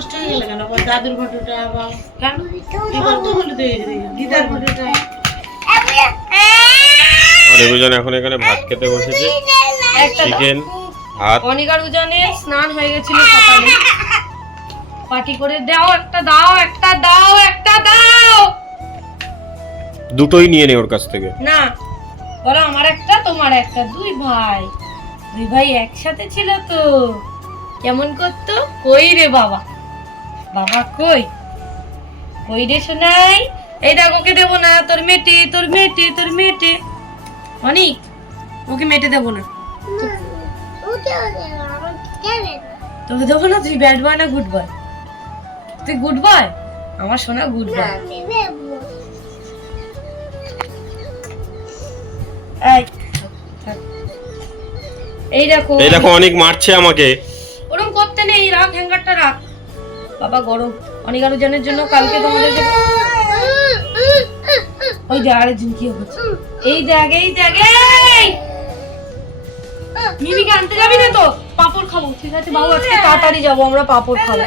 নষ্ট হয়ে গেল কেন? দাদুর ফটোটা কেন হয়ে গেছে দিদার ফটোটা। অনেকজন এখন এখানে ভাত খেতে বসেছে। চিকেন ভাত। অনিকার স্নান হয়ে গেছিল সকালে। পার্টি করে দাও একটা দাও একটা দাও একটা দাও। দুটোই নিয়ে নে ওর কাছ থেকে। না বলো আমার একটা তোমার একটা। দুই ভাই। দুই ভাই একসাথে ছিল তো। কেমন করতো? কই রে বাবা? বাবা কই? কই রে শোনাই এই দেখ ওকে দেবো না তোর মেটে তোর মেটে তোর মেটে অনিক ওকে মেটে দেবো না। তোকে দেবো না তুই ব্যাড বয় না গুড বয় তুই গুড বয় আমার সোনা গুড বয় এই দেখো। এই দেখো অনেক মারছে আমাকে। ওরকম করতে নেই রাখ হ্যাঙ্গারটা রাখ বাবা গরম। অনেক আরও জনের জন্য কালকে তোমাদেরকে ওই দেখ আরে ঝুঁকি হচ্ছে। এই দেখ এই দেখ এই! মিমিকে আনতে যাবি না তো? পাপড় খাব। ঠিক আছে বাবু আজকে তাড়াতাড়ি যাব আমরা পাপড় খাব।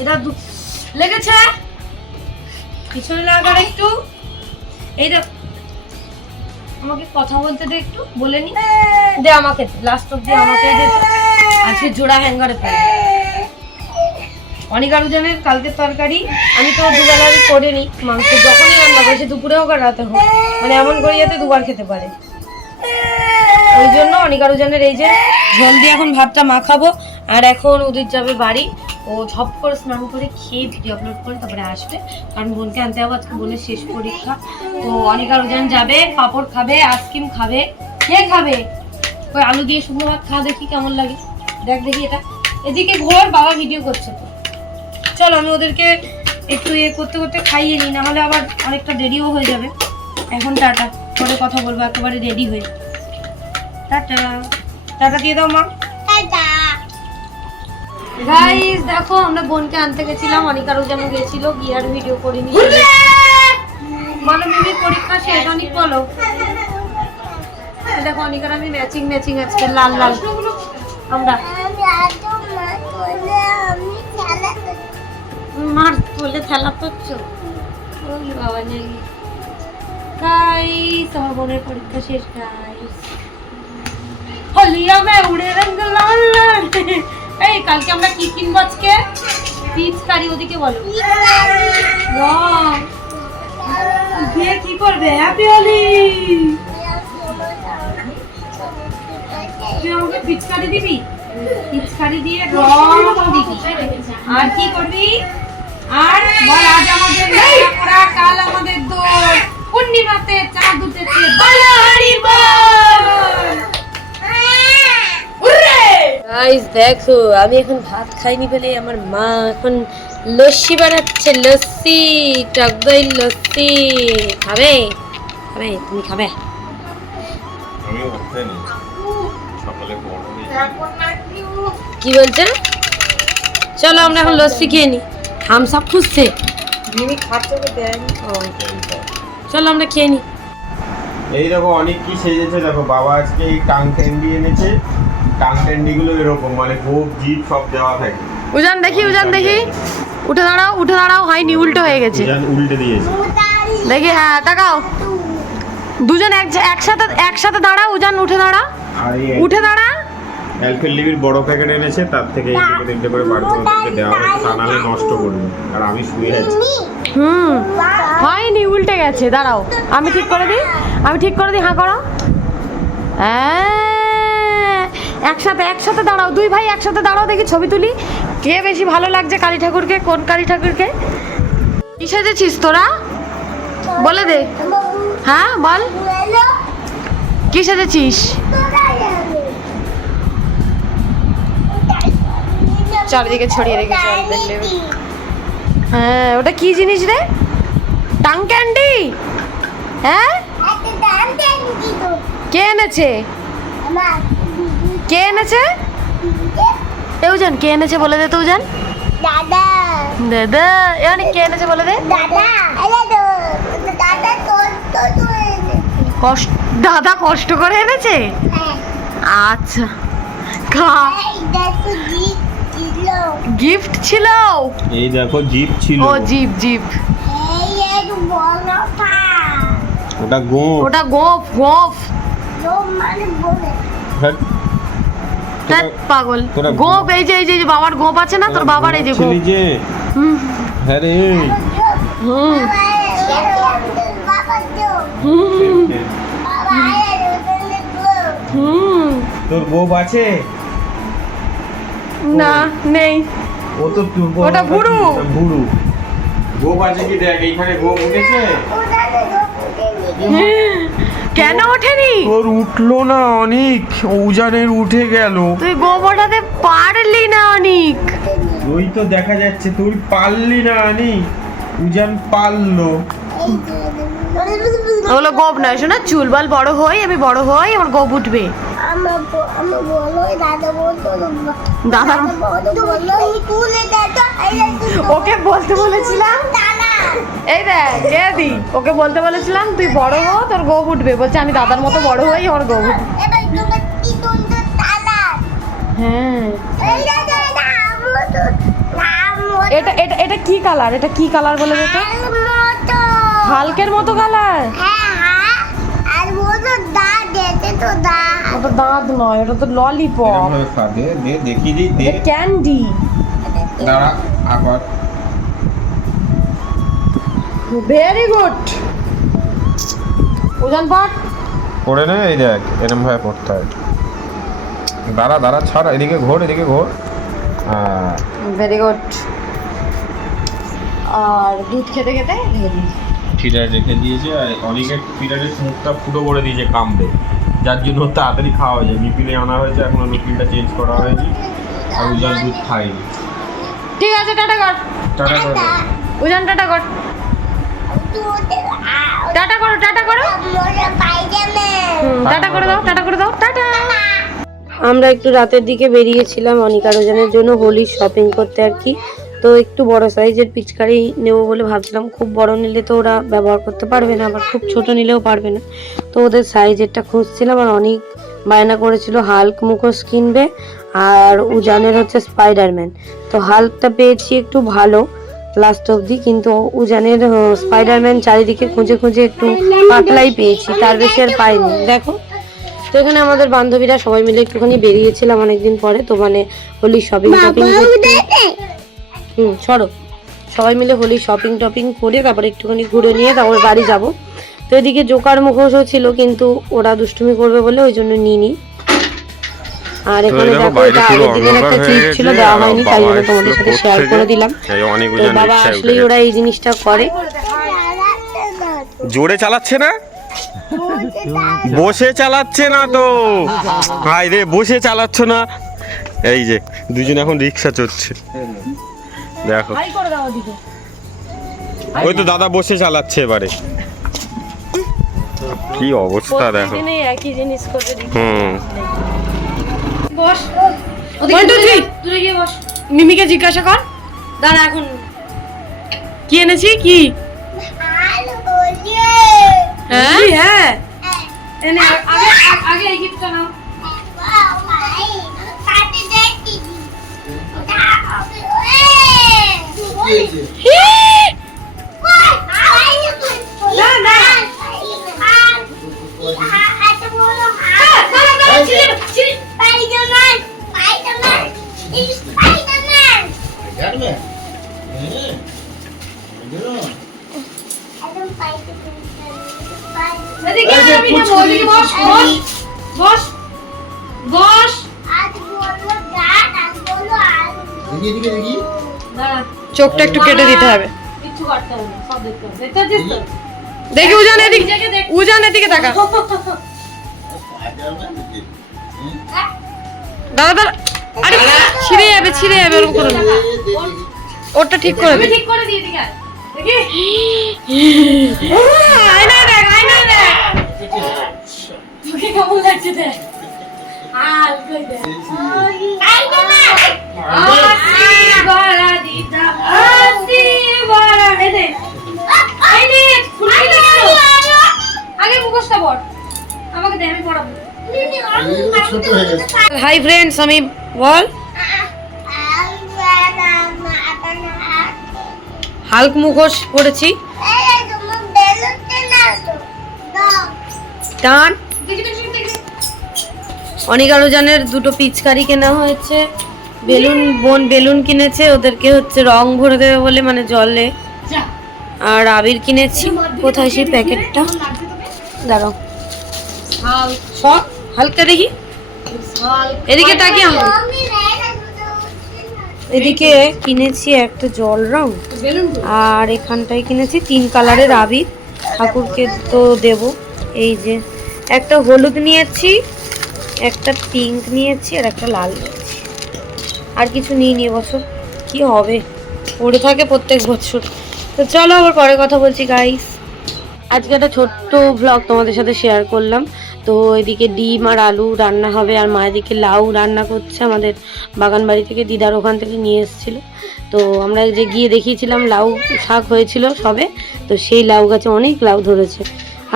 এটা লেগেছে? পিছনে লাগার একটু। এই দেখ। আমাকে কথা বলতে দে একটু বলে নি। দে আমাকে লাস্ট অব্দি আমাকে দে। আজকে জোড়া হ্যাঙ্গারে পাই অনেক আরও জনের কালকে তরকারি, আমি তো দুবেলা করে নিই মাংস, যখনই রান্না করি, সে দুপুরে হোক আর রাতে হোক মানে এমন করে যাতে দুবার খেতে পারে। ওই জন্য অনেক আরও জনের এই যে জল দিয়ে এখন ভাতটা মাখাবো, আর এখন ওদের যাবে বাড়ি। ও ঝপ করে স্নান করে খেয়ে ভিডিও আপলোড করে তারপরে আসবে, কারণ বোনকে আনতে যাব, আজকে বোনের শেষ পরীক্ষা। তো অনেক আরও জন যাবে, পাপড় খাবে, আইসক্রিম খাবে, কে খাবে? ওই আলু দিয়ে শুকনো ভাত খা দেখি কেমন লাগে। দেখ দেখি এটা। এদিকে ঘোর বাবা ভিডিও করছে তো। চল আমি ওদেরকে একটু ইয়ে করতে করতে খাইয়ে নিই নাহলে আবার অনেকটা দেরিও হয়ে যাবে। এখন টাটা পরে কথা বলব একেবারে রেডি হয়ে। টাটা। টাটা দিয়ে দাও মা। গাইস দেখো আমরা বোনকে আনতে গেছিলাম অনেক আরও যেন গেছিল গিয়ে আর ভিডিও করিনি বলো মিমির পরীক্ষা শেষ অনেক বলো। দেখো অনেক আর আমি ম্যাচিং ম্যাচিং আজকে লাল লাল। আমরা। মার বলে খেলা করছ বাবা নেই। গাইস আমার বোনের পরীক্ষা শেষ গাইস হলিয়া মে উড়ে রঙ লাল লাল। এই কালকে আমরা কি কিনবো আজকে? পিচকারি ওদিকে বলো। দিয়ে কি করবে? হ্যাপি হোলি তুই আমাকে পিচকারি দিবি? পিচকারি দিয়ে রং দিবি। আর কি করবি? আর বল আজ আমাদের কাল আমাদের দোল। পূর্ণিমাতে চাঁদ উঠেছে বালাহারি বল! গাইস দেখো আমি এখন ভাত খাইনি বলে আমার মা এখন লস্যি বানাচ্ছে লস্যি টক দই লস্যি। খাবে? খাবে? তুমি খাবে? নেই কি বলছে? চলো আমরা এখন লস্যি খেয়ে নি। হাম সব খুঁজছে। চলো আমরা খেয়ে নি। এই দেখো অনেক কি সেজেছে দেখো বাবা আজকে এই টাং ট্যান্ডি এনেছে। টাং ট্যান্ডি গুলো এরকম মানে গোপ জিপ সব দেওয়া থাকে। উজান দেখি উজান দেখি। উঠে দাঁড়াও উঠে দাঁড়াও হয়নি উল্টো হয়ে গেছে। জান উল্টে দিয়েছে দেখি হ্যাঁ তাকাও। দুজন এক একসাথে একসাথে দাঁড়া উজান উঠে দাঁড়া। উঠে দাঁড়া। অ্যালফেল লিবির বড় প্যাকেট এনেছে তার থেকে এই থেকে তিনটে করে বার করে দেওয়া হয়েছে। তা নাহলে নষ্ট করবে। আর আমি শুয়ে আছি। হুম হয়নি উল্টে গেছে দাঁড়াও। আমি ঠিক করে দিই? আমি ঠিক করে দিই? হাঁ করো। হ্যাঁ, একসাথে একসাথে দাঁড়াও। দুই ভাই একসাথে দাঁড়াও দেখি ছবি তুলি। কে বেশি ভালো লাগছে কালী ঠাকুরকে? কোন কালী ঠাকুরকে? কি সেজেছিস তোরা? বলে দে। হ্যাঁ বল। কি সেজেছিস? চারিদিকে ছড়িয়ে রেখেছে হ্যাঁ ওটা কি জিনিস রে? Tongue candy? হ্যাঁ? কে এনেছে? কে এনেছে? এউজান কে এনেছে বলে দে তো উজান দাদা দাদা এ অনেক কে এনেছে বলে দে। দাদা কষ্ট দাদা কষ্ট করে এনেছে? হ্যাঁ। আচ্ছা খা। গিফট ছিল এই দেখো জিপ ছিল। ও জিপ জিপ। ওটা গো ওটা গোফ গোফ। মানে হ্যাঁ। পাগল। গোপ এই যে এই যে বাবার গোপ আছে না তোর বাবার এই যে গোপ হুম। হ্যাঁ রে। হুম। তোর গোপ আছে? না নেই। ও তো ওটা ভুরু। ভুরু। গোপ আছে কি? দেখ এইখানে গোপ উঠেছে। কেন ওঠেনি? তোর উঠল না অনেক। উজানের উঠে গেল। তুই গোপ ওঠাতে পারলি না অনিক। ওই তো দেখা যাচ্ছে তুই পারলি না আনি উজান পারল। ওগুলো গোপ নয় শোনা। চুলবাল বড় হই আমি বড় হই আমার গোপ উঠবে। দাদার ওকে বলতে বলেছিলাম এই দেখ কে দি ওকে বলতে বলেছিলাম তুই বড় হো তোর গোপ উঠবে বলছে আমি দাদার মতো বড় হই উঠবে কি হ্যাঁ এটা এটা এটা কি কালার এটা কি কালার বলে মতো হালকের মতো কালার হ্যাঁ হ্যাঁ আর বলতো দা দেতে তো দা ওটা দাঁত নয় ওটা তো ললিপপ দে দে দেখি দি দে। ক্যান্ডি দাঁড়া আবার। ভেরি গুড ওজন পাট পড়ে নে এই দেখ এরম ভাবে পড়তে হয়। দাঁড়া দাঁড়া ছাড় এদিকে ঘোর এদিকে ঘোর। হ্যাঁ। ভেরি গুড আর দুধ খেতে খেতে? ফিডার রেখে দিয়েছে আর অনেকের ফিডারের মুখটা ফুটো করে দিয়েছে কামড়ে। যার জন্য তাড়াতাড়ি খাওয়া যায়। নিপিলে আনা হয়েছে এখন নিপিলটা চেঞ্জ করা হয়েছে। আর উজান দুধ খায়নি। ঠিক আছে টাটা কর। টাটা করে। উজান টাটা কর। টাটা করো টাটা করো। টাটা করে দাও টাটা করে দাও। টাটা। আমরা একটু রাতের দিকে বেরিয়েছিলাম অনিকা রোজানের জন্য হোলির শপিং করতে আর কি। তো একটু বড় সাইজের পিচকারি নেব বলে ভাবছিলাম। খুব বড় নিলে তো ওরা ব্যবহার করতে পারবে না আবার খুব ছোট নিলেও পারবে না। তো ওদের সাইজেরটা খুঁজছিলাম আর অনেক বায়না করেছিল হাল্ক মুখোশ কিনবে আর উজানের হচ্ছে স্পাইডারম্যান। তো হাল্কটা পেয়েছি একটু ভালো লাস্ট অবধি কিন্তু উজানের স্পাইডারম্যান চারিদিকে খুঁজে খুঁজে একটু পাতলাই পেয়েছি তার বেশি আর পাইনি। দেখো তো এখানে আমাদের বান্ধবীরা সবাই মিলে একটুখানি বেরিয়েছিলাম অনেকদিন পরে তো মানে হোলি শপিং করতে। হুম সরো। সবাই মিলে হোলি শপিং টপিং করে তারপরে একটুখানি ঘুরে নিয়ে তারপর বাড়ি যাব। তো এদিকে জোকার মুখোশও ছিল কিন্তু ওরা দুষ্টুমি করবে বলে ওই জন্য নিইনি। আর এখানে দেখো, দেখো এটা আগের দিনের একটা অন্ধকার ছিল দেওয়া হয়নি তাই জন্য তোমাদের সাথে শেয়ার করে দিলাম। অনেক তো বাবা আসলেই ওরা এই জিনিসটা করে। জোরে চালাচ্ছে না? বসে চালাচ্ছে না তো। হাই রে বসে চালাচ্ছ না? এই যে দুজন এখন রিক্সা চড়ছে। দেখো। ওই তো দাদা বসে চালাচ্ছে এবারে। কি অবস্থা দেখো। একই জিনিস করে হুম। বস। ওয়ান টু থ্রি তুই গিয়ে বস। মিমিকে জিজ্ঞাসা কর। দাঁড়া এখন। কি এনেছি? কি? হ্যাঁ? হ্যাঁ। আগে আগে এই গিফটটা নাও। এদিকে আবি না ওদিকে বস বস বস বস। আজ বলব গান আজ বলব আজ চোখটা একটু কেটে দিতে হবে। কিচ্ছু করতে হবে সব দেখতে হবে। দেখতে পাচ্ছিস তো? দেখি উজান এদিকে উজান এদিকে তাকা। দাদা দাদা আরে ছিঁড়ে যাবে ছিঁড়ে যাবে ওরকম করো। না ওটা ঠিক করে দে। ঠিক করে দিয়ে দিকে দেখি। আয়না দেখ আয়না দেখ। তোকে কেমন লাগছে দেখ আর কই দেখ স্পাইডারম্যান আসি বড়া দিদা আসি বড়া এই দে এই দে ফুলকি দেখছ আগে মুখোশটা পড় আমাকে দে আমি পড়াবো হাই ফ্রেন্ডস আমি বল হালক মুখোশ পরেছি এই তোমার বেলুনটা না তো দাও টান। অনেক আরও জানের দুটো পিচকারি কেনা হয়েছে। বেলুন বোন বেলুন কিনেছে ওদেরকে হচ্ছে রং ভরে দেবে বলে মানে জলে। আর আবির কিনেছি। কোথায় সেই প্যাকেটটা? দাঁড়াও। সব হালকা দেখি। এদিকে তাকিয়ে না এদিকে কিনেছি একটা জল রং। আর এখানটায় কিনেছি তিন কালারের আবির। ঠাকুরকে তো দেব। এই যে, একটা হলুদ নিয়েছি, একটা পিঙ্ক নিয়েছি, আর একটা লাল নিয়েছি। আর কিছু নিয়ে নিয়ে বছর কি হবে? পড়ে থাকে প্রত্যেক বছর। তো চলো আবার পরে কথা বলছি গাইস আজকে একটা ছোট্ট ব্লগ তোমাদের সাথে শেয়ার করলাম। তো এদিকে ডিম আর আলু রান্না হবে, আর মা এদিকে লাউ রান্না করছে আমাদের বাগান বাড়ি থেকে, দিদার ওখান থেকে নিয়ে এসেছিল। তো আমরা যে গিয়ে দেখিয়েছিলাম লাউ শাক হয়েছিল সবে, তো সেই লাউ গাছে অনেক লাউ ধরেছে।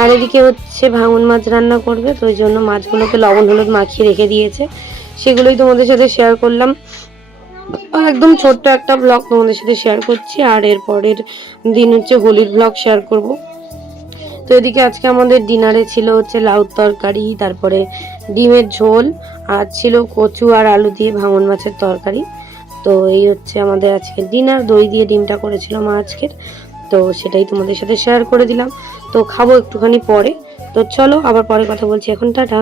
আর এদিকে হচ্ছে ভাঙন মাছ রান্না করবে, তো ওই জন্য মাছগুলোকে লবণ, হলুদ মাখিয়ে রেখে দিয়েছে। সেগুলোই তোমাদের সাথে শেয়ার করলাম। একদম ছোট্ট একটা ব্লগ তোমাদের সাথে শেয়ার করছি, আর এর পরের দিন হচ্ছে হোলির ব্লগ শেয়ার করব। তো এদিকে আজকে আমাদের ডিনারে ছিল হচ্ছে লাউ তরকারি, তারপরে ডিমের ঝোল, আর ছিল কচু আর আলু দিয়ে ভাঙন মাছের তরকারি। তো এই হচ্ছে আমাদের আজকে ডিনার দই দিয়ে ডিমটা করেছিল মা আজকের। তো সেটাই তোমাদের সাথে শেয়ার করে দিলাম তো খাব একটুখানি পরে তো চলো আবার পরে কথা বলছি এখন টাটা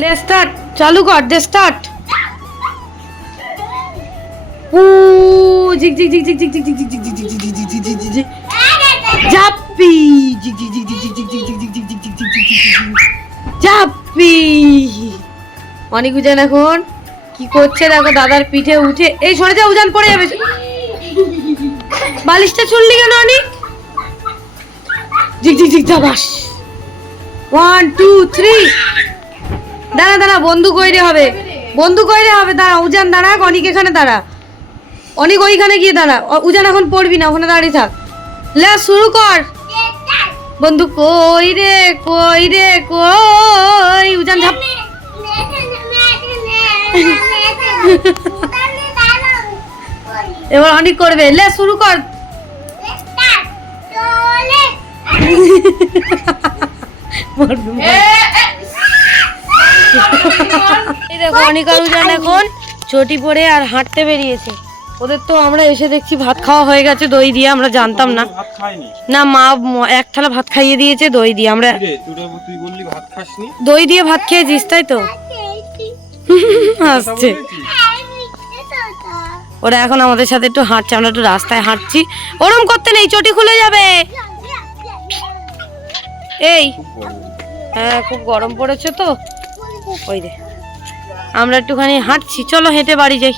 লে স্টার্ট চালু কর দে স্টার্ট উ জিগ জিগ জিগ জিগ জিগ জিগ জিগ জিগ জিগ জিগ জিগ জিগ জিগ জিগ জিগ জিগ জাপ্পি জিগ জিগ জিগ জিগ জিগ জিগ জিগ জিগ জিগ জিগ জিগ জিগ জিগ জাপ্পি অনেক উজান এখন কি করছে দেখো দাদার পিঠে উঠে এই সরে যা উজান পড়ে যাবে বালিশটা ছুড়লি কেন অনেক জিগ জিগ জিগ যাবাস ওয়ান টু থ্রি দাঁড়া দাঁড়া, বন্ধু কইরে হবে? বন্ধু কইরে হবে? দাঁড়া, উজান, দাঁড়া অনিক এখানে দাঁড়া। অনেক ওইখানে গিয়ে দাঁড়া। উজান এখন পড়বি না, ওখানে দাঁড়িয়ে থাক। লে, শুরু কর। বন্ধু কই রে কই রে, কই? উজান ঝাপ এবার অনেক করবে। লে শুরু কর। দেখো অনিকা উজান এখন চটি পরে আর হাঁটতে বেরিয়েছে। ওদের তো আমরা এসে দেখছি ভাত খাওয়া হয়ে গেছে দই দিয়ে আমরা জানতাম না। না মা এক থালা ভাত খাইয়ে দিয়েছে দই দিয়ে। আমরা দই দিয়ে ভাত খেয়েছিস তাই তো? আসছে। ওরা এখন আমাদের সাথে একটু হাঁটছে, আমরা একটু রাস্তায় হাঁটছি। ওরম করতে নেই, চটি খুলে যাবে। এই হ্যাঁ খুব গরম পড়েছে তো। ওই রে আমরা একটুখানি হাঁটছি, চলো হেঁটে বাড়ি যাই।